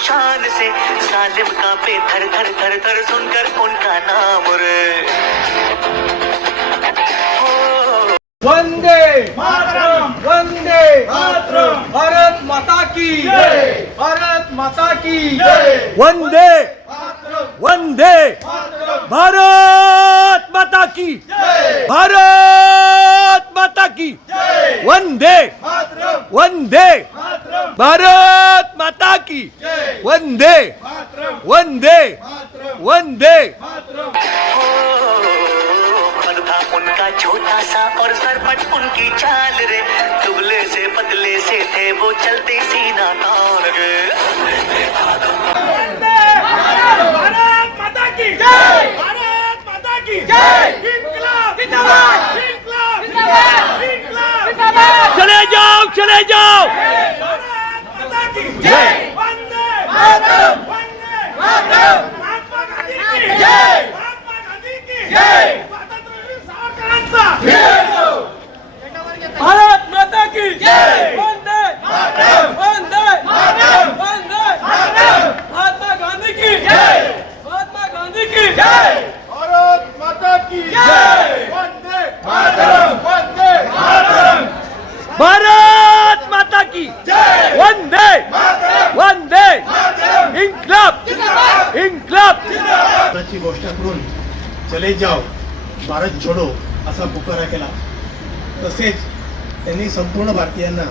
शान से, सालिम कांपे थर थर थर थर सुनकर उनका नाम रे। वंदे मातरम, वंदे मातरम, भारत माता की जय, भारत माता की जय, वंदे मातरम, वंदे मातरम, भारत माता की जय, भारत माता की जय, वंदे मातरम, वंदे मातरम, भारत माता की जय, वंदे मातरम, वंदे मातरम, वंदे मातरम। कद था उनका छोटा सा और सरपट उनकी चाल रे, दुबले से पतले से थे वो चलते सीना तान गे। भारत माता की जय, भारत माता की जय, इनकलाब जिंदाबाद, इनकलाब जिंदाबाद, इनकलाब जिंदाबाद, चले जाओ भारत माता की जय, वंदे मातरम, वंदे मातरम, महात्मा गांधी की जय, महात्मा गांधी की जय, स्वातंत्र्यवीर सावरकरांचा भारत माता की जय, वंदे मातरम, वंदे मातरम, वंदे मातरम, महात्मा गांधी की जय, महात्मा गांधी की जय, भारत माता की जय, वंदे मातरम, वंदे मातरम, भारत माता की जय, वंदे मातरम, वंदे मातरम, इन्कलाब जिंदाबाद, इन्कलाब ची घोषणा करून चले जाओ भारत छोडो असा पुकारा केला. तसेच त्यांनी संपूर्ण भारतीयांना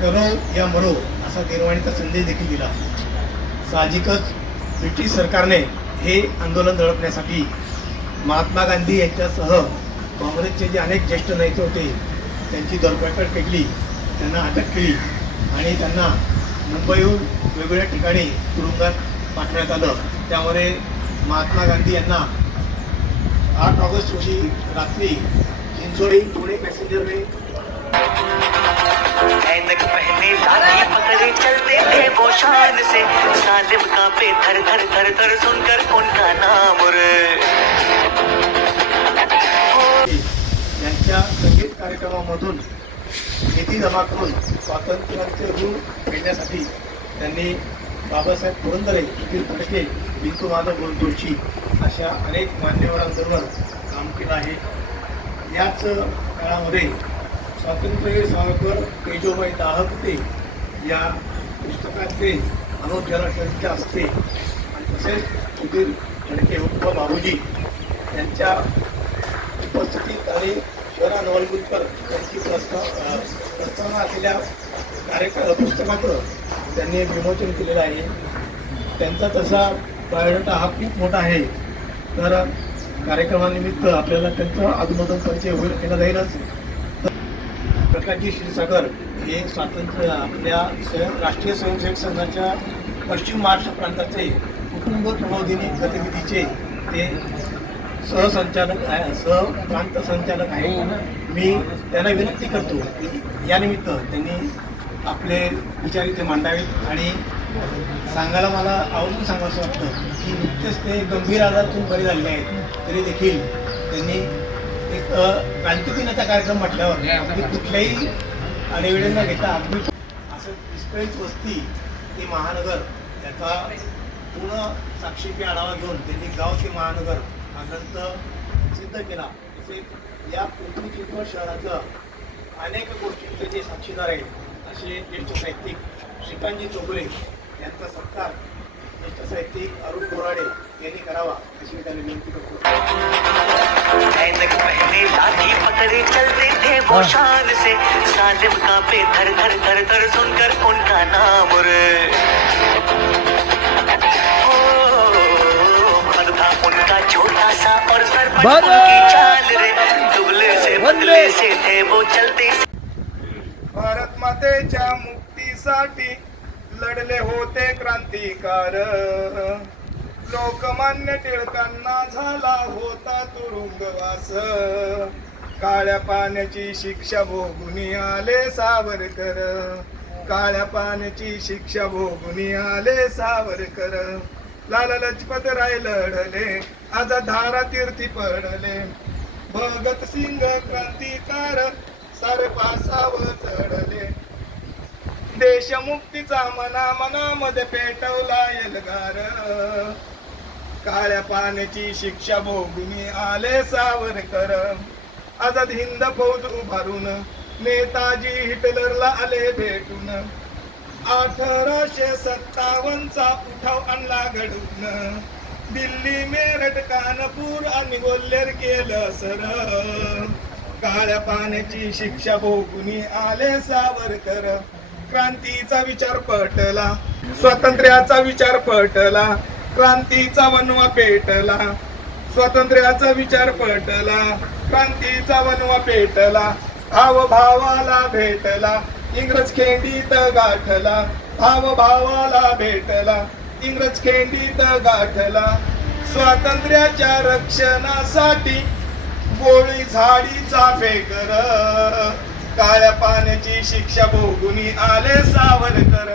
करो या मरो असा निर्वाणीचा संदेश देखील दिला. साहजिकच ब्रिटिश सरकारने हे आंदोलन दडपण्यासाठी महात्मा गांधी यांच्यासह काँग्रेसचे जे अनेक ज्येष्ठ नेते होते त्यांची धरपकड केली, त्यांना अटक केली आणि त्यांना मुंबईहून वेगवेगळ्या ठिकाणी तुरुंगात पाठवण्यात आलं. त्यामुळे महात्मा गांधी यांना 8 ऑगस्ट रोजी रात्री चिंचोली पुणे पॅसेंजर ट्रेन ऐनक पहने लाठी पकड़े चलते थे वो शान से, सालिम कांपे थर थर थर थर सुनकर उनका नाम रे। यांच्या संगीत कार्यक्रमामधून निधी जमा करून स्वातंत्र्याचे ऋण फेडण्यासाठी त्यांनी बाबासाहेब पुरंदरे, निखिल फडके, बिंदू माधव जोशी अशा अनेक मान्यवरांबरोबर काम केलं आहे. याच काळामध्ये स्वातंत्र्यवीर सावरकर तेजोबाई दाहकते या पुस्तकाचे अनुज्ञानाच्या असते आणि तसेच सुधीर फडके उर्फ बाबूजी यांच्या उपस्थितीत आणि शहरा नवलगुलकर यांची प्रस्तावना असलेल्या पुस्तकाचं त्यांनी विमोचन केलेलं आहे. त्यांचा तसा बायोडाटा हा खूप मोठा आहे, तर कार्यक्रमानिमित्त आपल्याला त्यांचा अधूनमधून परिचय केला जाईलच. प्रकाशजी क्षीरसागर हे स्वातंत्र्य आपल्या राष्ट्रीय स्वयंसेवक संघाच्या पश्चिम महाराष्ट्र प्रांताचे कुटुंब प्रबोधिनी गतिविधीचे ते सहसंचालक आहे, सहप्रांत संचालक आहे. मी त्यांना विनंती करतो की यानिमित्त त्यांनी आपले विचार इथे मांडावेत आणि सांगायला मला आवडून सांगायचं वाटतं की नुकतेच ते गंभीर आजारातून बरे झालेले आहेत, तरी देखील त्यांनी एक क्रांती दिनाचा कार्यक्रम म्हटल्यावर की कुठल्याही अडीवेळी न घेता अगदी असं विस्कळीत वस्ती ते महानगर याचा पूर्ण साक्षीपी आढावा घेऊन त्यांनी गाव ते महानगर हा ग्रंथ सिद्ध केला. तसेच या पिंपरी चिंचवड शहराचं अनेक गोष्टींचे जे साक्षीदार आहेत असे ज्येष्ठ साहित्यिक श्रीकांतजी चोगुले यांचा सत्कार ज्येष्ठ साहित्यिक अरुण बोराडे यांनी करावा अशी मी त्यांनी विनंती करतो. ऐनक पहने लाठी पकड़े चलते थे वो शान से, सालिम कांपे थर थर थर थर सुनकर उनका नाम रे। कद था उनका छोटा सा और सरपट उनकी चाल रे, दुबले से पतले से थे वो चलते। भारत मातेच्या मुक्तीसाठी लढले होते क्रांतिकार, लोकमान्य टिळकांना झाला होता तुरुंगवास, काळ्या पाण्याची शिक्षा भोगुनी आले सावरकर, काळ्या पाण्याची शिक्षा भोगुनी आले सावरकर, लाला लजपत राय लढले आज धारा तीर्थी पडले, भगत सिंग क्रांतिकार सारे पासावर चढले, देशमुक्तीचा मनामध्ये पेटवला एल्गार. काळ्या पाण्याची शिक्षा भोगून आले सावरकर. आझाद हिंद फौज उभारून नेताजी हिटलरला आले भेटून. 1857चा उठाव आणला घडून. दिल्ली मेरठ कानपूर आणि गोल्हेर केलं सर. काळ्या पाण्याची शिक्षा भोगून आले सावरकर. क्रांतीचा विचार पटला, स्वातंत्र्याचा विचार पटला, क्रांतीचा वनवा पेटला. स्वातंत्र्याचा विचार पटला, क्रांतीचा वनवा पेटला. भाव भावाला भेटला, इंग्रज खेंडीत गाठला. भाव भावाला भेटला, इंग्रज खेंडीत गाठला. स्वातंत्र्याच्या रक्षणासाठी गोळी झाडीचा फेकर. काळ्या पाण्याची शिक्षा भोगून आले सावरकर.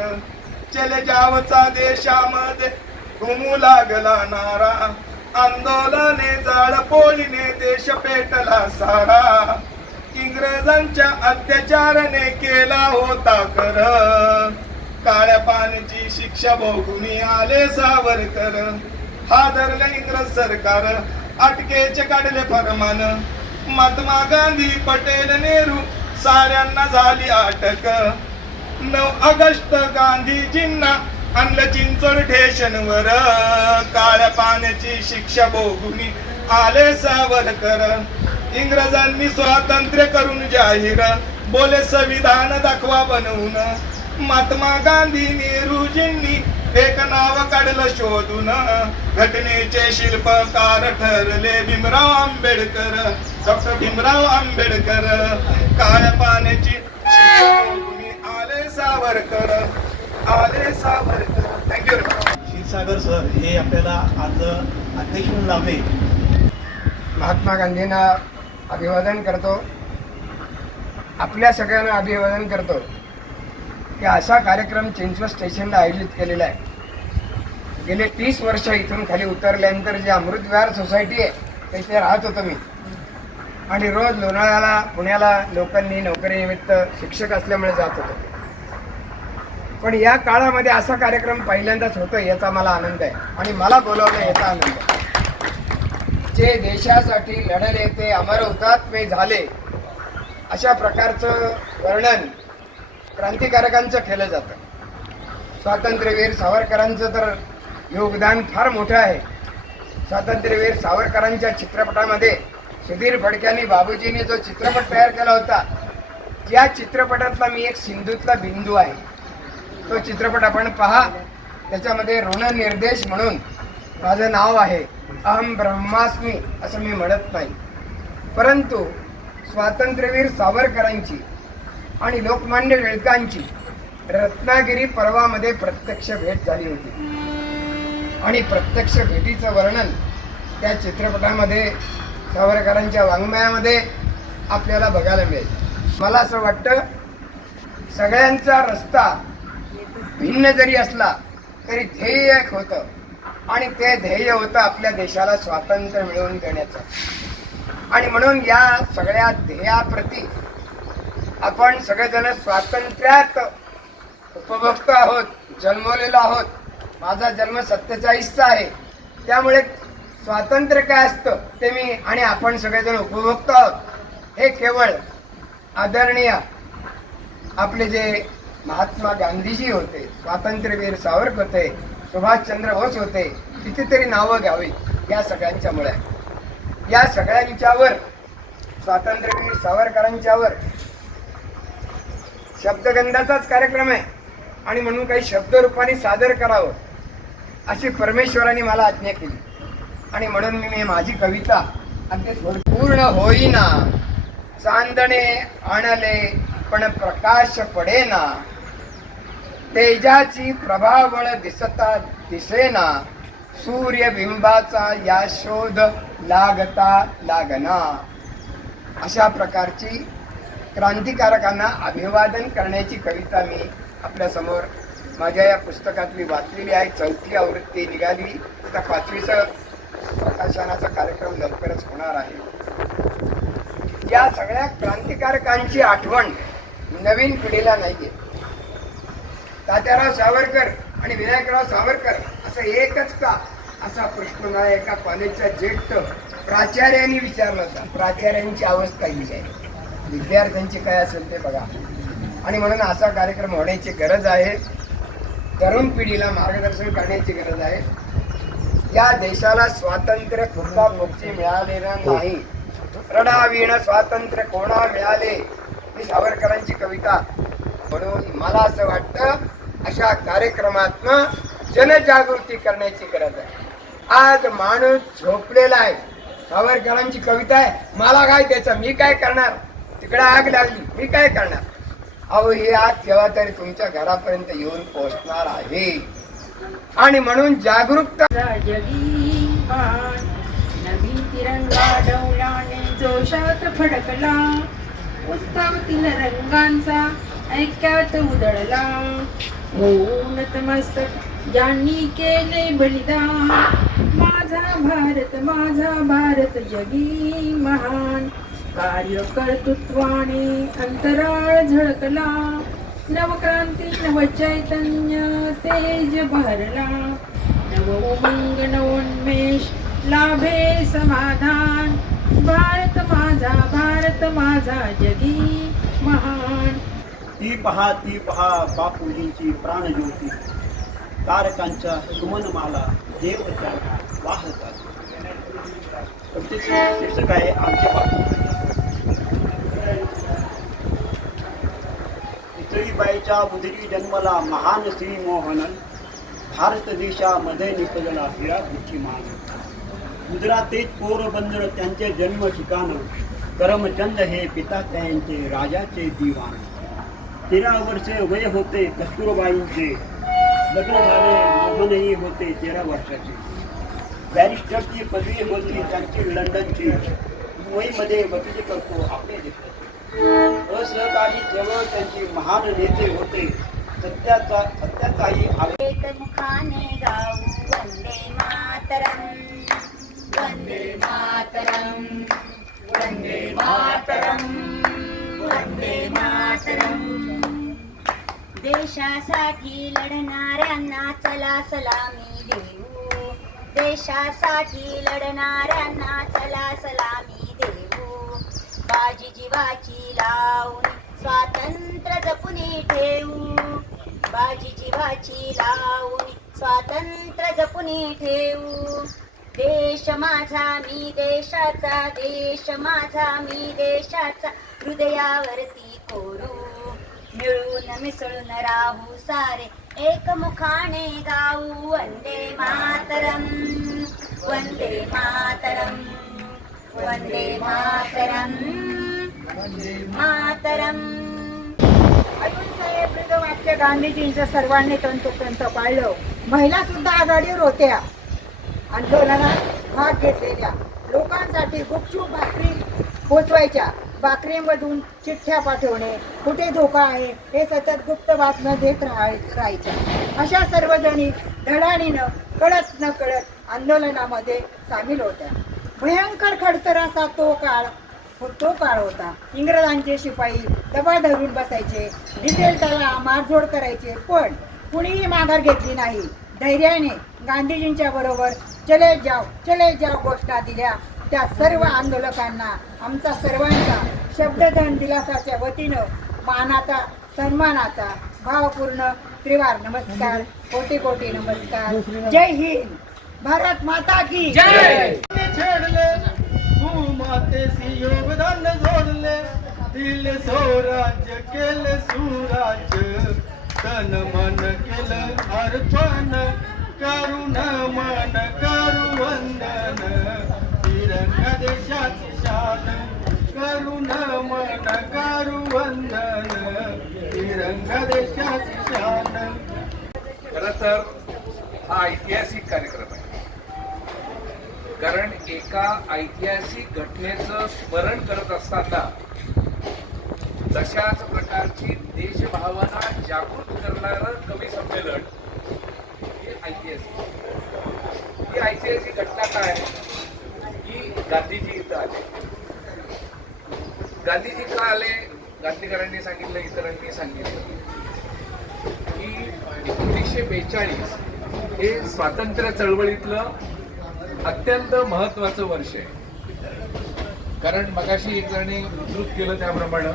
चले जावचा देशामध्ये घुमू लागला नारा. आंदोलने जाळपोळीने देश पेटला सारा. इंग्रजांच्या अत्याचाराने केला होता कर. काळ्या पाण्याची शिक्षा भोगून आले सावरकर. हादरले इंग्रज सरकार, अटकेचे काढले फरमान. महात्मा गांधी, पटेल, नेहरू साऱ्यांना झाली अटक. 9 ऑगस्ट गांधीजींना आणलं चिंचोड स्टेशनवर. काळ्या पाण्याची शिक्षा भोगून आले सावरकर. इंग्रजांनी स्वातंत्र्य करून जाहीर, बोले संविधान दाखवा बनवून. महात्मा गांधी, नेहरूजींनी एक नाव काढलं शोधून. घटनेचे शिल्पकार ठरले भीमराव आंबेडकर. डॉक्टर भीमराव आंबेडकर. काळ्या पाण्याची शिक्षा भोगून आले सावरकर. आले सावरकर. थँक्यू. क्षीरसागर सर हे आपल्याला आज अध्यक्ष म्हणून लाभले. महात्मा गांधींना अभिवादन करतो. आपल्या सगळ्यांना अभिवादन करतो की असा कार्यक्रम चिंचवड स्टेशनला आयोजित केलेला आहे. गेले 30 वर्ष इथून खाली उतरल्यानंतर जे अमृतविहार सोसायटी आहे तिथे राहत होतो मी. आणि रोज लोणावळ्याला, पुण्याला लोकांनी नोकरीनिमित्त शिक्षक असल्यामुळे जात होतो. पण या काळामध्ये असा कार्यक्रम पहिल्यांदाच होतो याचा मला आनंद आहे. आणि मला बोलावणं याचा आनंद आहे. जे देशासाठी लढले ते अमर हुतात्मे झाले अशा प्रकारचं वर्णन क्रांतिकारकांचं केलं जातं. स्वातंत्र्यवीर सावरकरांचं तर योगदान फार मोठं आहे. स्वातंत्र्यवीर सावरकरांच्या चित्रपटामध्ये सुधीर फडक्यांनी, बाबूजींनी जो चित्रपट तयार केला होता, त्या चित्रपटातला मी एक सिंधूतला बिंदू आहे. तो चित्रपट आपण पहा. त्याच्यामध्ये ऋणनिर्देश म्हणून माझं नाव आहे. अहम ब्रह्मास्मी असं मी म्हणत नाही, परंतु स्वातंत्र्यवीर सावरकरांची आणि लोकमान्य टिळकांची रत्नागिरी पर्वामध्ये प्रत्यक्ष भेट झाली होती. आणि प्रत्यक्ष भेटीचं वर्णन त्या चित्रपटामध्ये, सावरकरांच्या वाङ्मयामध्ये आपल्याला बघायला मिळेल. मला असं वाटतं सगळ्यांचा रस्ता भिन्न जरी असला तरी ध्येय एक होतं. आणि ते ध्येय होतं आपल्या देशाला स्वातंत्र्य मिळवून देण्याचं. आणि म्हणून या सगळ्या ध्येयाप्रती आपण सगळेजण स्वातंत्र्यात उपभोक्ता आहोत, जन्मलेलो आहोत. माझा जन्म 47चा आहे. त्यामुळे स्वातंत्र्य काय असतं ते मी आणि आपण सगळेजण उपभोक्ता आहोत. हे केवळ आदरणीय आपले जे महात्मा गांधीजी होते, स्वातंत्र्यवीर सावरकर होते, सुभाषचंद्र बोस होते, कितीतरी नावं घ्यावी या सगळ्यांच्यामुळे. या सगळ्यांच्यावर, स्वातंत्र्यवीर सावरकरांच्यावर शब्दगंधाचाच कार्यक्रम आहे. आणि म्हणून काही शब्दरूपाने सादर करावं अशी परमेश्वराने मला आज्ञा केली. आणि म्हणून मी माझी कविता अगदी पूर्ण होईना. चांदणे आणले पण प्रकाश पडेना. तेजाची प्रभावळ दिसता दिसेना. सूर्यबिंबाचा या शोध लागता लागना. अशा प्रकारची क्रांतिकारकांना अभिवादन करण्याची कविता मी आपल्यासमोर माझ्या या पुस्तकातली वाचलेली आहे. 4थी आवृत्ती निघाली. आता 5वीचं प्रकाशनाचा कार्यक्रम लवकरच होणार आहे. या सगळ्या क्रांतिकारकांची आठवण नवीन पिढीला नाहीये. तात्याराव सावरकर आणि विनायकराव सावरकर असं एकच का, असा प्रश्न मला एका कॉलेजच्या ज्येष्ठ प्राचार्यांनी विचारला होता. प्राचार्यांची अवस्था ही आहे, विद्यार्थ्यांची काय असेल ते बघा. आणि म्हणून असा कार्यक्रम होण्याची गरज आहे. तरुण पिढीला मार्गदर्शन करण्याची गरज आहे. या देशाला स्वातंत्र्य फुक्काफुक्ची मिळालेलं नाही. रडावीण स्वातंत्र्य कोणा मिळाले, ही सावरकरांची कविता. म्हणून मला असं वाटतं अशा कार्यक्रमातनं जनजागृती करण्याची गरज आहे. आज माणूस झोपलेला आहे. सावरकरांची कविता आहे, मला काय त्याचं, मी काय करणार, तिकडे आग लागली, मी काय करणार. अहो ही आग केव्हा तरी तुमच्या घरापर्यंत येऊन पोहोचणार आहे. आणि म्हणून जागरूकता. जगी मान नवी तिरंगा डौलाने जोशात फडकला, उत्सवातील रंगांचा ऐक्यात उधळला. होऊन नतमस्तक ज्यांनी केले बलिदान, माझा भारत जगी महान. कार्यकर्तृत्वाने अंतराळ झळकला, नवक्रांती नवचैतन्य तेज भरला. नव उमंग नवोन्मेष लाभे समाधान, भारत माझा जगी महान. ती पहा बापूजींची प्राणज्योती, तारकांच्या सुमनमाला देवच्या वाहतात. शीर्षक आहे आमचे बापू. इतळीबाईच्या उदरी जन्मला महान श्री मोहन, भारत देशामध्ये निपजला हिरा बुद्धिमान. गुजरातेत पोरबंदर त्यांचे जन्म ठिकाण, करमचंद हे पिता त्यांचे राजाचे दिवाण. 13 वर्षे वय होते कस्तुरबाईंचे, लग्न झाले मोहनही होते 13 वर्षाचे. बॅरिस्टरची पदवी होती त्यांची लंडनची, मुंबईमध्ये वकिली करतो आपले देशाचे. असहकारी जवळ त्यांची महान नेते होते, सत्याचाही आले. एकमुखाने गाऊ वंदे मातरम, वंदे मातरम, वंदे मातरम, वंदे मातरम. देशासाठी लढणाऱ्यांना चला सलामी देऊ, देशासाठी लढणाऱ्यांना चला सलामी देऊ. बाजी जीवाची लावून स्वातंत्र्य जपुनी ठेवू, बाजी जीवाची लावून स्वातंत्र्य जपुनी ठेवू. देश माझा मी देशाचा, देश माझा मी देशाचा, हृदयावरती कोरू. मिळून मिसळून राहू सारे, एकमुखाने गाऊ वंदे मातरम, वंदे मातरम, वंदे मातरम, मातरम. अहिंसा ब्रीद वाक्य गांधीजींचं सर्वांनी तंतोतंत पाळलं. महिला सुद्धा आघाडीवर होत्या. आंदोलनात भाग घेतलेल्या लोकांसाठी गुपचूप भाकरी पोचवायच्या, भाकरीमधून चिठ्ठ्या पाठवणे, कुठे धोका आहे हे सतत गुप्त बातम्या देत राहायच्या. अशा सर्वजणी धडाडीनं कळत न कळत आंदोलनामध्ये सामील होत्या. भयंकर खडतराचा तो काळ होता. इंग्रजांचे शिपाई दबा धरून बसायचे, दिसेल त्याला मारझोड करायचे, पण कुणीही माघार घेतली नाही. धैर्याने गांधीजींच्या बरोबर चले जाव घोषणा दिल्या. त्या सर्व आंदोलकांना आमचा सर्वांचा शब्दधन दिलासाच्या वतीनं मानाचा सन्मानाचा भावपूर्ण त्रिवार नमस्कार, कोटी कोटी नमस्कार. जय हिंद, भारत माता की जय. छेडले भूमातेशी योगदान जोडले, दिल स्वराज्य केले सुराज्य, तन मन केलं अर्पण, करुण मन करू वंदन. तिरंगा देशाची शान, करुण मन करू वंदन. तिरंगा देशाची शान. खरं तर हा ऐतिहासिक कार्यक्रम आहे, कारण एका ऐतिहासिक घटनेचं स्मरण करत असताना तशाच प्रकारची देशभावना जागृत करणारं कवी संमेलन ही ऐतिहासिक घटना काय की गांधीजी इथं आले. गांधीजी का आले? गांधीकरांनी सांगितलं, इतरांनी सांगितलं की 1942 हे स्वातंत्र्य चळवळीतलं अत्यंत महत्वाचं वर्ष आहे. कारण मगाशी एक जणांनी उद्धृत केलं त्याप्रमाणे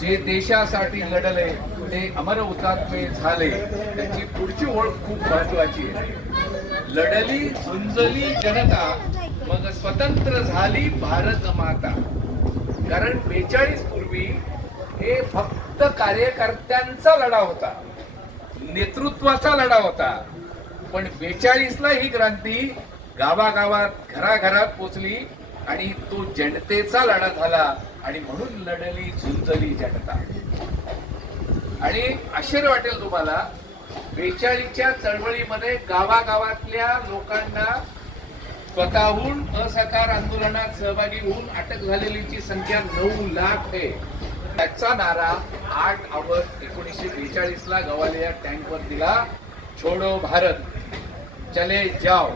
जे देशासाठी लढले ते अमर हुतात्मे झाले त्याची पुढची ओळख खूप महत्वाची आहे. लढली झुंजली जनता मग स्वतंत्र झाली भारत माता. कारण 42 पूर्वी हे फक्त कार्यकर्त्यांचा लढा होता, नेतृत्वाचा लढा होता. पण 42ला ही क्रांती गावागावात घराघरात पोचली आणि तो जनतेचा लढा झाला आणि म्हणून लढली झुंजली जनता. आणि आश्चर्य वाटेल तुम्हाला 42च्या चळवळीमध्ये गावागावातल्या लोकांना स्वतःहून असहकार आंदोलनात सहभागी होऊन अटक झालेलीची संख्या 9 लाख आहे. त्याचा नारा 8 ऑगस्ट 1942ला गवालिया टँकवर दिला, छोडो भारत चले जाओ.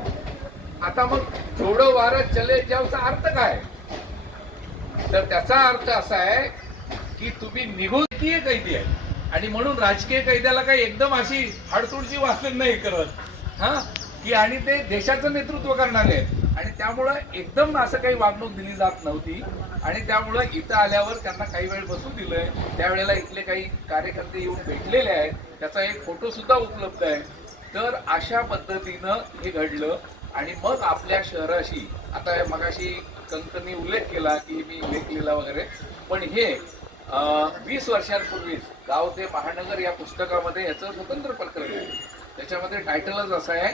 आता मग छोडो भारत चले जाओचा अर्थ काय? तर त्याचा अर्थ असा आहे की तुम्ही निघून कैदी आहे आणि म्हणून राजकीय कैद्याला काही एकदम अशी हाडतुडची वाचन नाही करत हा की आणि ते देशाचं नेतृत्व करणारे आहेत आणि त्यामुळं एकदम असं काही वागणूक दिली जात नव्हती. आणि त्यामुळं इथं आल्यावर त्यांना काही वेळ बसू दिलंय. त्यावेळेला इथले काही कार्यकर्ते येऊन भेटलेले आहेत, त्याचा एक फोटो सुद्धा उपलब्ध आहे. तर अशा पद्धतीनं हे घडलं आणि मग आपल्या शहराशी आता मगाशी कंकनी उल्लेख केला की मी लेखलेला वगैरे, पण हे 20 वर्षांपूर्वीच गाव ते महानगर या पुस्तकामध्ये याचं स्वतंत्र प्रकरण आहे. त्याच्यामध्ये टायटलच असं आहे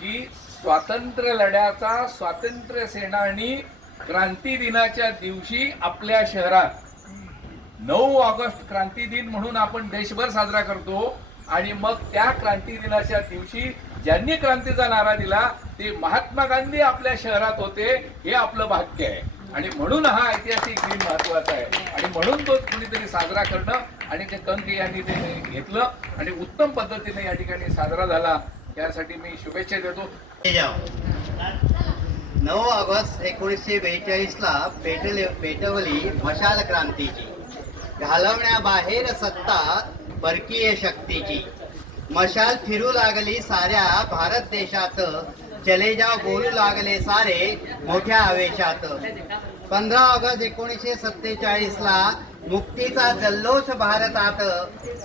की स्वातंत्र्य लढ्याचा स्वातंत्र्य सेनानी क्रांती दिनाच्या दिवशी आपल्या शहरात 9 ऑगस्ट क्रांती दिन म्हणून आपण देशभर साजरा करतो आणि मग त्या क्रांती दिनाच्या दिवशी ज्यांनी क्रांतीचा नारा दिला ते महात्मा गांधी आपल्या शहरात होते. हे आपलं भाग्य आहे आणि म्हणून हा ऐतिहासिक दिन महत्वाचा आहे आणि म्हणून तो कुणीतरी साजरा करणं आणि ते कंक यांनी ते घेतलं आणि उत्तम पद्धतीने या ठिकाणी साजरा झाला. त्यासाठी मी शुभेच्छा देतो. 9 ऑगस्ट 1942ला पेटवली मशाल क्रांतीची, घालवण्याबाहेर सत्ता परकीय शक्तीची. मशाल फिरू लागली साऱ्या भारत देशात, चले जाव बोलू लागले सारे मोठ्या आवेशात. 15 ऑगस्ट 1947ला मुक्तीचा जल्लोष भारतात,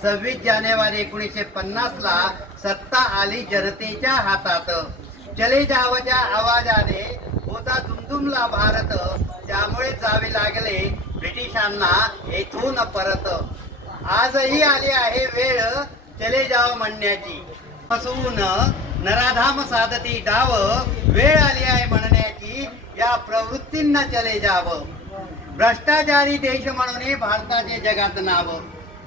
26 जानेवारी 1950ला सत्ता आली जनतेच्या हातात. चले जावच्या आवाजाने होता दुमदुमला भारत, त्यामुळे जावे लागले ब्रिटिशांना येथून परत. आजही आली आहे वेळ चले जाव म्हणण्याची, फसवून नराधाम साधती डाव, वेळ आली आहे म्हणण्याची या प्रवृत्तींना चले जावं. भ्रष्टाचारी देश म्हणून भारताचे जगात नाव,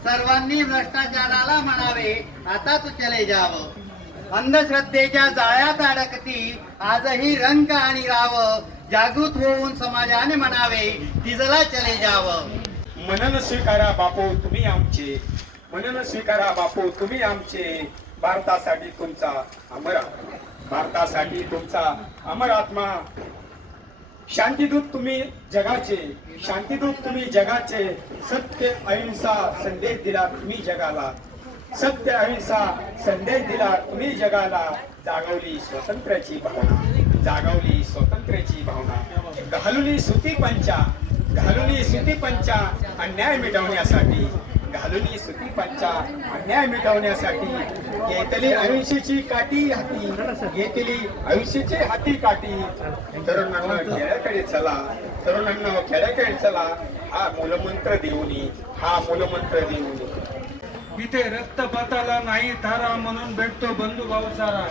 सर्वांनी भ्रष्टाचाराला म्हणावे आता तू चले जावं. अंधश्रद्धेच्या जाळ्यात अडकती आजही रंग आणि राव, जागृत होऊन समाजाने म्हणावे तिजला चले जावं. मनन स्वीकारा बापू तुम्ही आमचे, मनन स्वीकारा बापू तुम्ही आमचे, भारतासाठी तुमचा अमर, भारतासाठी तुमचा अमर आत्मा. शांतिदूत तुम्ही जगाचे, शांतिदूत तुम्ही जगाचे, सत्य अहिंसा संदेश दिला तुम्ही जगाला, सत्य अहिंसा संदेश दिला तुम्ही जगाला. जागवली स्वातंत्र्याची भावना, जागवली स्वातंत्र्याची भावना. घालुनी सुती पंचा, घालुनी सुती पंचा अन्याय मिटवण्यासाठी, घालुनी सुती पंचा अन्याय मिटवण्यासाठी. घेतली अहिंसेची काठी हाती, घेतली अहिंसेची हाती काठी. तरुणांना खेड्याकडे चला, तरुणांना खेड्याकडे चला, हा मूलमंत्र देऊनी, हा मूलमंत्र देऊनी. इथे रक्तपाताला नाही थारा म्हणून भेटतो बंधुभाव सारा,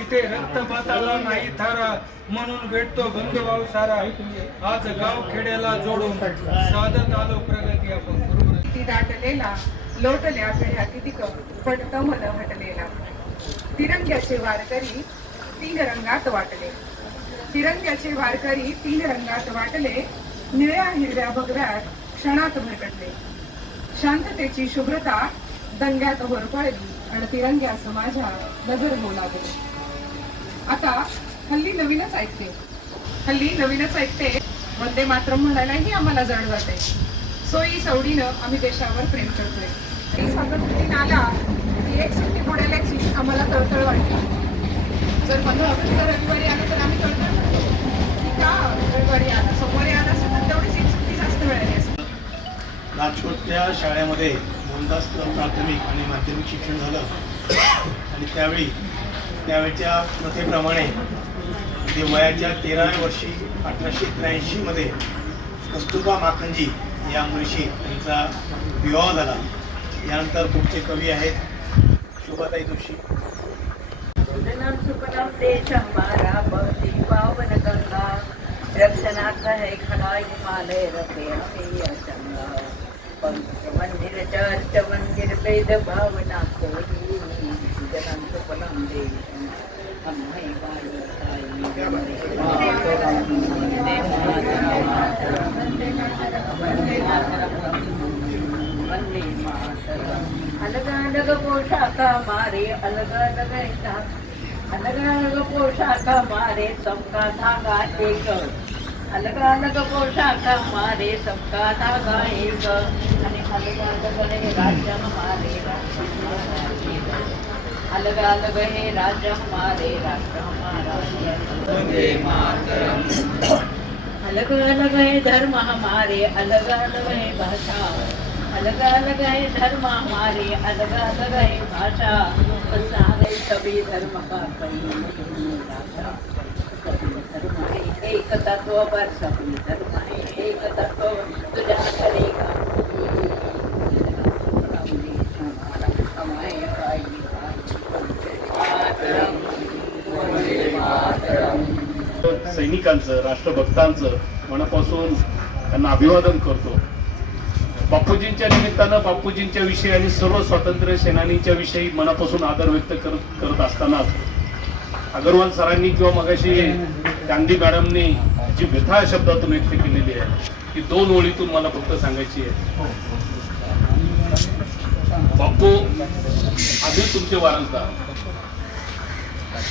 इथे रक्तपाताला नाही थारा म्हणून भेटतो बंधुभाव सारा. आज गाव खेड्याला जोडून साधत आलो प्रगती आपण बरोबर. ती दाटलेला लोटल्या पिढ्या कितीक पटत मन हटलेला. तिरंग्याचे वारकरी 3 रंगात वाटले, तिरंग्याचे वारकरी 3 रंगात वाटले. निळ्या हिरव्या भगव्यात क्षणात भरकटले. शांततेची शुभ्रता दंग्यात होरपळली आणि तिरंग्या समाजा नजर होऊ लागले. आता हल्ली नवीनच ऐकते, वंदे मातरम म्हणायलाही आम्हाला जड जाते. सोयी सवडीनं आम्ही देशावर प्रेम करतोय. स्वातंत्र्य दिन आला की एक सुट्टी पुढे आम्हाला तळतळ वाटते. जर 15 ऑगस्टला रविवारी आलं तर आम्ही तळतळ करतो की का रविवारी आला, सोमवारी आला असेल तर तेवढीच एक सुट्टी जास्त मिळाली असते. राजकोटच्या शाळेमध्ये मोहनदास प्राथमिक आणि माध्यमिक शिक्षण झालं आणि त्यावेळच्या प्रथेप्रमाणे ते वयाच्या 13व्या वर्षी 1883 मध्ये कस्तुरबा माखनजी या मुलीशी त्यांचा विवाह झाला. यानंतर पुढचे कवी आहेत शोभाताई जोशी. सुपनम देश हमारा बहुती पावन गंगा, रक्षणार्थ है खड़ा हिमालय रखे हमें अचंगा, पवित्र मंदिर चर्च मंदिर भेद भावना कोई, सुजनम सुपनम देश हम है अलग अलग पोशाक हमारे, अलग अलग पोशाक हमारे, सबका धागा एक, अलग अलग पोशाक हमारे, सबका धागा एक, आणि अलग अलग है राज्य हमारे, अलग अलग है राज्य हमारे, राष्ट्र हमारा, अलग अलग है धर्म हमारे, अलग अलग है भाषा, अलग अलग है धर्म हमारे, अलग अलग है भाषा, सारे सभी धर्म का कई भाषा, सभी धर्म है एक तत्व पर, सभी धर्म है एक तत्व, तुझा करेगा सैनिकांचं, राष्ट्रभक्तांचं मनापासून त्यांना अभिवादन करतो. बापूजींच्या निमित्तानं बापूजींच्या विषयी आणि सर्व स्वातंत्र्य सेनानीच्या विषयी मनापासून आदर व्यक्त करत असताना अगरवाल सरांनी किंवा मगाशी गांधी मॅडमनी जी व्यथा शब्दातून व्यक्त केलेली आहे ती 2 ओळीतून मला फक्त सांगायची आहे. बापू आम्ही तुमचे वारसदार,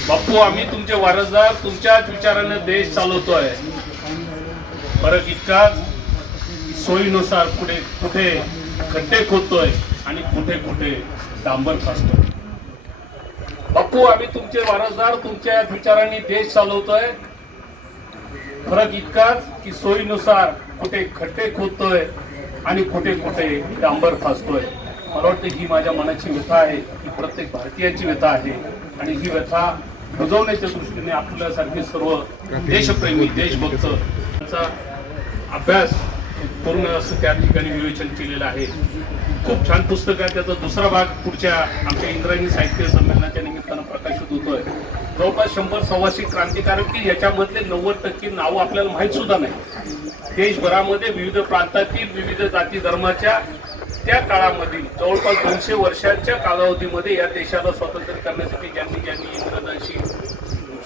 बापू आम्ही तुमचे वारसदार, तुमच्याच विचाराने देश चालवतोय. फरक इतकाच सोयीनुसार कुठे खड्डे खोदतोय आणि कुठे डांबर फासतोय. बापू आम्ही तुमचे वारसदार, तुमच्या विचारांनी देश चालवतोय. फरक इतकाच की सोयीनुसार कुठे खड्डे खोदतोय आणि कुठे डांबर फासतोय. मला वाटतं ही माझ्या मनाची व्यथा आहे, ही प्रत्येक भारतीयांची व्यथा आहे आणि ही व्यथा बुजवण्याच्या दृष्टीने आपल्यासारखे सर्व देशप्रेमी देशभक्त यांचा अभ्यास करून असं त्या ठिकाणी विवेचन केलेलं आहे. खूप छान पुस्तक आहे. त्याचा दुसरा भाग पुढच्या आमच्या इंद्रायणी साहित्य संमेलनाच्या निमित्तानं प्रकाशित होतोय. जवळपास 100-125 क्रांतिकारक की याच्यामधले 90% नावं आपल्याला माहीत सुद्धा नाही. देशभरामध्ये विविध प्रांतातील विविध जाती धर्माच्या त्या काळामधील जवळपास 200 वर्षांच्या कालावधीमध्ये या देशाला स्वातंत्र्य करण्यासाठी ज्यांनी इंग्रजांशी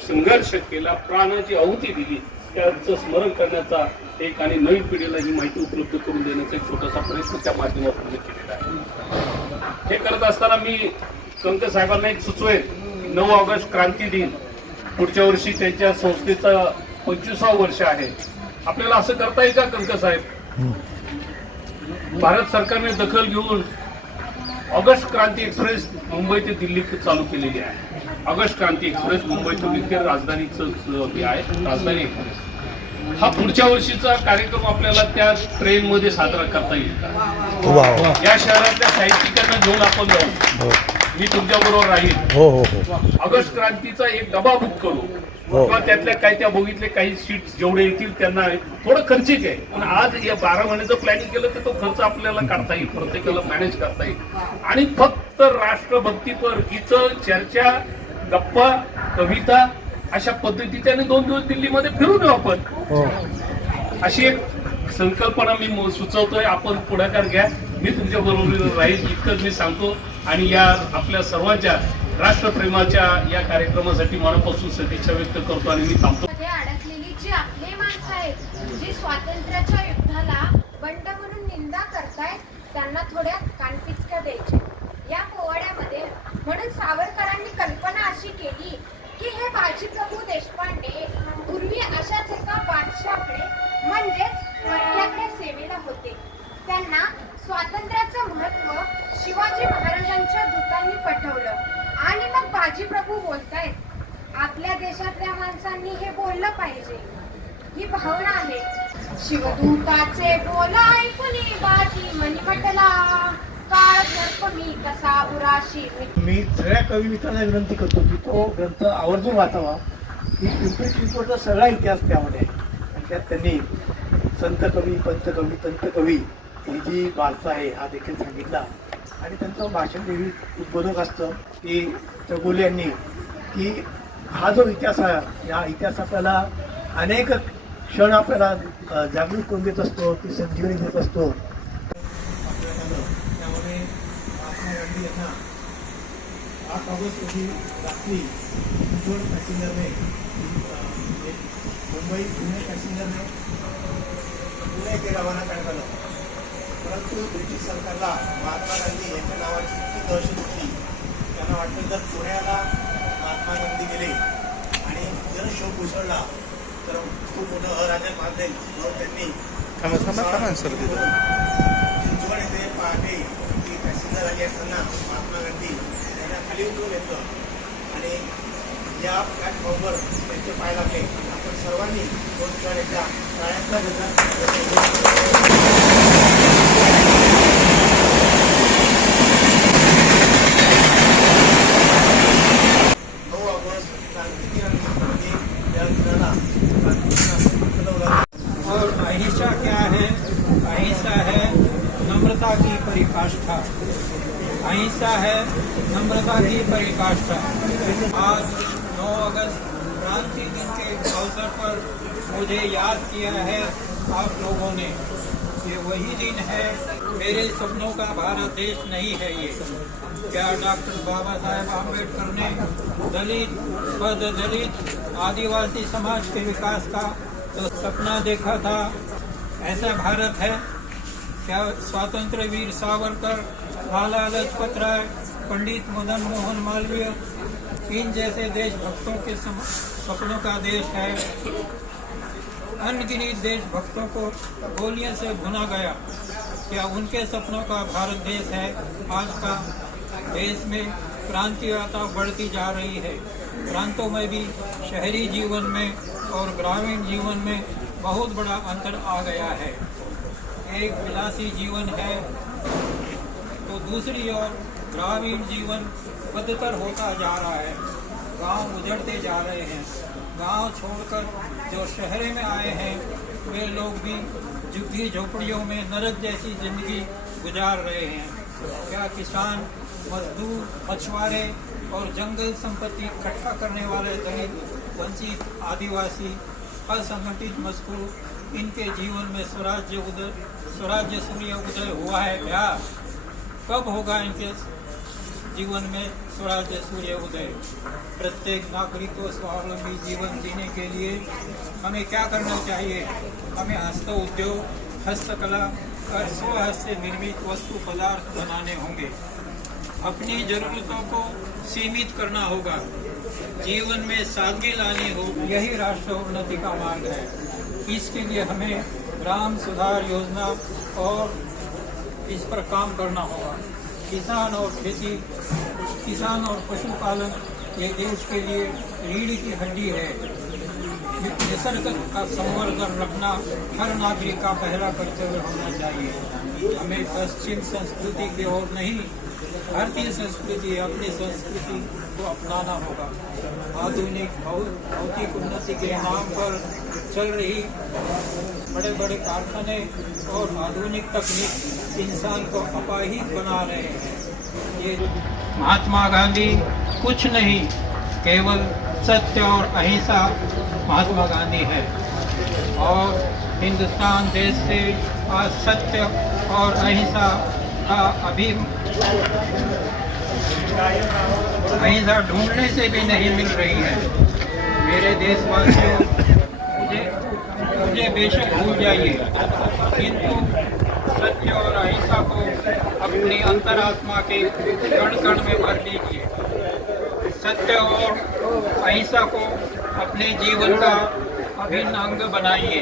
संघर्ष केला, प्राणाची आहुती दिली, त्याचं स्मरण करण्याचा एक आणि नवीन पिढीला ही माहिती उपलब्ध करून देण्याचा एक छोटासा प्रयत्न त्या माध्यमातून केलेला आहे. हे करत असताना मी कंक साहेबांना एक सुचवेन, 9 ऑगस्ट क्रांती दिन पुढच्या वर्षी त्यांच्या संस्थेचं 25वं वर्ष आहे. आपल्याला असं करता येईल का कंक साहेब? भारत सरकारने दखल घेऊन ऑगस्ट क्रांती एक्सप्रेस मुंबई ते दिल्ली चालू केलेली आहे. ऑगस्ट क्रांती एक्सप्रेस मुंबई ते दिल्ली राजधानीचं हे आहे, राजधानी एक्सप्रेस. हा पुढच्या वर्षीचा कार्यक्रम आपल्याला त्या ट्रेन मध्ये साजरा करता येईल. या शहरातल्या साहित्यिकांना घेऊन आपण जाऊ, मी तुमच्या बरोबर राहील. ऑगस्ट क्रांतीचा एक डबा बुक करू किंवा त्यातल्या काही त्या बोगीतले काही सीट्स जेवढे येतील त्यांना थोडं खर्चिक आहे, पण आज या 12 महिन्याचं प्लॅनिंग केलं तर तो खर्च आपल्याला काढता येईल, प्रत्येकाला मॅनेज करता येईल. आणि फक्त राष्ट्रभक्तीपर गीतं, चर्चा, गप्पा, कविता अशा पद्धतीने 2 दिवस दिल्लीमध्ये फिरून येऊ आपण. अशी एक संकल्पना मी सुचवतोय. आपण पुढाकार घ्या, मी तुमच्या बरोबर राहील इतकंच मी सांगतो. आणि या आपल्या सर्वांच्या राष्ट्रप्रेमाच्या या कार्यक्रमासाठी मनापासून सदिच्छा व्यक्त करतो आणि मी थांबतो. अडकलेली जी आपली माणसं आहेत, जी स्वातंत्र्याच्या युद्धाला बंड म्हणून निंदा करतायत, त्यांना थोड्या कानपिचक्या द्यायच्या या पोवाड्यामध्ये. म्हणून सावरकरांनी कल्पना अशी केली की हे बाजीप्रभू देशपांडे पूर्वी अशाच एका बादशाहकडे म्हणजेच मराठ्याकडे सेवेला होते. त्यांना स्वातंत्र्याचं महत्त्व शिवाजी महाराजांच्या दूतांनी पटवलं आणि मग बाजी प्रभू बोलतायत, आपल्या देशातल्या माणसांनी हे बोललं पाहिजे, ही भावना आहे. शिवदूताचे बोल ऐकून बाजी मनी म्हटला, काळ सर्प मी कसा उराशी. मी सगळ्या कवी मित्रांना विनंती करतो की तो ग्रंथ आवर्जून वाचावा. की पिंपरी चिंचवडचा सगळा इतिहास त्यामध्ये आहे आणि त्यात त्यांनी संत कवी, पंचकवी, तंतकवी ही जी वारसा आहे हा देखील सांगितला. आणि त्यांचं भाषण नेहमी उद्बोधक असतं की चौगुले यांनी की हा जो इतिहास आहे या इतिहास आपल्याला अनेक क्षण आपल्याला जागृत करून देत असतो, ती संजीवनी देत असतो. त्यामध्ये महात्मा गांधी यांना 8 ऑगस्ट रोजी रात्री चिंचवड पॅसेंजरने मुंबई पुणे पॅसेंजरने पुणे येथे रवाना करण्यात आलं. परंतु ब्रिटिश सरकारला महात्मा गांधी यांच्या नावाची इतकी दहशत होती, त्यांना वाटलं जर पुण्याला महात्मा गांधी गेले आणि जर शोक उसळला तर खूप मोठं अराजक माजेल, म्हणून त्यांनी चिंचवड येथे पहाटे ती पॅसेंजर आली असताना महात्मा गांधी यांना खाली उतरून घेतलं आणि या प्लॅटफॉर्मवर त्यांचे पाय लागले. आपण सर्वांनी 2 क्षण एकदा टाळ्यांचा गजर 9 ऑगस्ट क्रांतिकीनंतर या दिनाला और अहिंसा क्या है? अहिंसा है नम्रता की परिकाष्ठा. अहिंसा है नम्रता की परिकाष्ठा. आज 9 अगस्त क्रांति दिन के अवसर पर मुझे याद किया है आप लोगों ने. ये वही दिन है, मेरे सपनों का भारत देश नहीं है ये. क्या डॉक्टर बाबा साहेब आम्बेडकर ने दलित, पद दलित, आदिवासी समाज के विकास का तो सपना देखा था? ऐसा भारत है क्या? स्वातंत्र्य वीर सावरकर, लाला लाजपत राय, पंडित मदन मोहन मालवीय, इन जैसे देशभक्तों के सपनों का देश है. अनगिनत देशभक्तों को गोलियों से भुना गया. क्या उनके सपनों का भारत देश है? आज का देश में क्रांतियात्रा बढ़ती जा रही है. प्रांतों में भी शहरी जीवन में और ग्रामीण जीवन में बहुत बड़ा अंतर आ गया है. एक विलासी जीवन है तो दूसरी ओर ग्रामीण जीवन बदतर होता जा रहा है. गांव उजड़ते जा रहे हैं. गांव छोड़कर जो शहर में आए हैं वे लोग भी झुग्गी झोपड़ियों में नरक जैसी जिंदगी गुजार रहे हैं. क्या किसान, मजदूर, मछुआरे और जंगल संपत्ति इकट्ठा करने वाले दलित, वंचित, आदिवासी, असंगठित मजदूर, इनके जीवन में स्वराज्य सूर्य उदय हुआ है क्या? कब होगा इनके जीवन में स्वराज्य सूर्य उदय? प्रत्येक नागरिक को स्वावलंबी जीवन जीने के लिए हमें क्या करना चाहिए? हमें हस्त उद्योग, हस्तकला और स्वहस्त से निर्मित वस्तु पदार्थ बनाने होंगे. अपनी जरूरतों को सीमित करना होगा. जीवन में सादगी लानी हो, यही राष्ट्र उन्नति का मार्ग है. इसके लिए हमें ग्राम सुधार योजना और इस पर काम करना होगा. किसान और खेती, किसान और पशुपालन ये देश के लिए रीढ़ की हड्डी है. निसर्ग का संवर्धन रखना हर नागरिक का पहला कर्तव्य होना चाहिए. हमें पश्चिम संस्कृति की ओर नहीं, भारतीय संस्कृति, अपनी संस्कृति को अपनाना होगा. आधुनिक भौतिक उन्नति के नाम पर चल रही बड़े बड़े कारखाने और आधुनिक तकनीक इंसान को अपाहिज बना रहे हैं. ये महात्मा गांधी कुछ नहीं, केवल सत्य और अहिंसा महात्मा गांधी है. और हिंदुस्तान देश से आज सत्य और अहिंसा का अहिंसा ढूंढने से भी नहीं मिल रही है. मेरे देशवासियों, मुझे बेशक भूल जाइए, किंतु सत्य और अहिंसा को अपनी अंतरात्मा के कण कण में भर लीजिए. सत्य और अहिंसा को अपने जीवन का अभिन्न अंग बनाइए.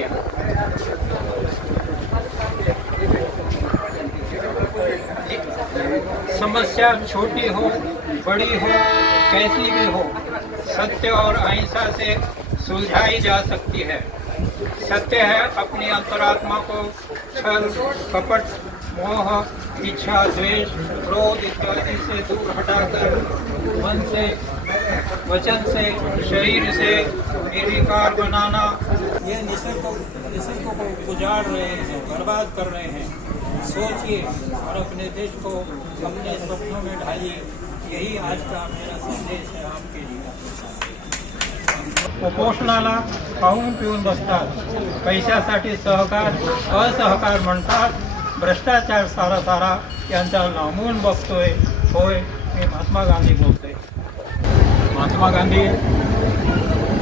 समस्या छोटी हो बड़ी हो कैसी भी हो, सत्य और अहिंसा से सुलझाई जा सकती है। सत्य है अपनी अंतरात्मा को छल, कपट, मोह, इच्छा, द्वेष, क्रोध इत्यादि से दूर हटाकर मन से, वचन से, शरीर से निर्विकार बनाना। ये निसर्ग को उजाड़ रहे हैं, बर्बाद कर रहे हैं। सोचिए और अपने देश को अपने सपनों में ढालिए। यही आज का मेरा संदेश है आपके लिए। उपोषणाला खाऊन पिऊन बसतात, पैशासाठी सहकार असहकार म्हणतात, भ्रष्टाचार सारा यांचा लांबून बघतोय। होय, मी महात्मा गांधी बोलतोय। महात्मा गांधी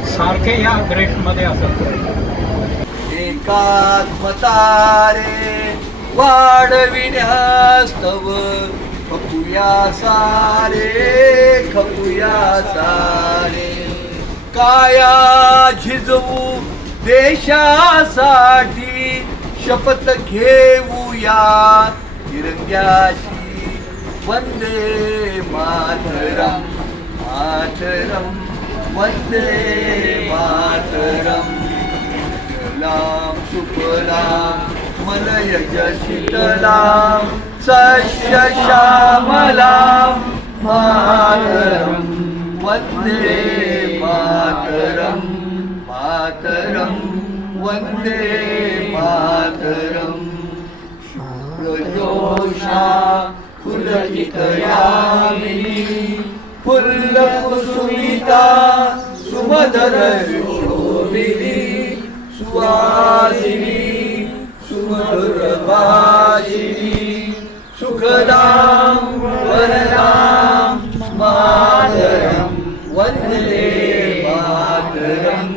सारखे या ग्रेटमध्ये असत. एकात्मतारे वाढविण्यास्तव खपुया सारे काया झिजवू देशासाठी शपथ घेऊया तिरंग्याशी. वंदे मातरम मातरम वंदे मातरम. लाम सुफलाम मलयज शीतलाम सस्य श्यामलाम मातरम वंदे मातरम मातरम वंदे मातरम. शूरजोषा फुलकित यामिनी फुल्लकुसुमिता सुमधुर शोभिनी सुवासिनी सुमधुर भाषिणी सुखदां वरदां मातरं वन्दे मातरं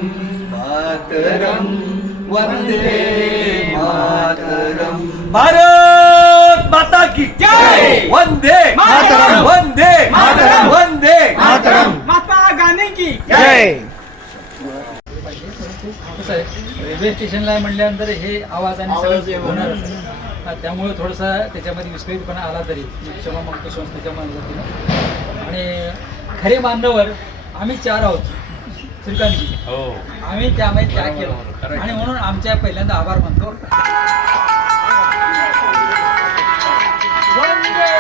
मातरं वन्दे मातरं. भारत माता की जय. वंदे मातरम वंदे मातरम वंदे मातरम. महात्मा गांधी की जय. कसं आहे, रेल्वे स्टेशनला म्हणल्यानंतर हे आवाज आणि सगळं होणारच आहे. त्यामुळे थोडासा त्याच्यामध्ये विस्कळीतपणा आला तरी क्षमा मागतो संस्थेच्या माध्यमातून. आणि खरे मानवर आम्ही 4 आहोत श्रीकांतजी. आम्ही त्यामध्ये त्याग केला आणि म्हणून आमच्या पहिल्यांदा आभार मानतो. वंदे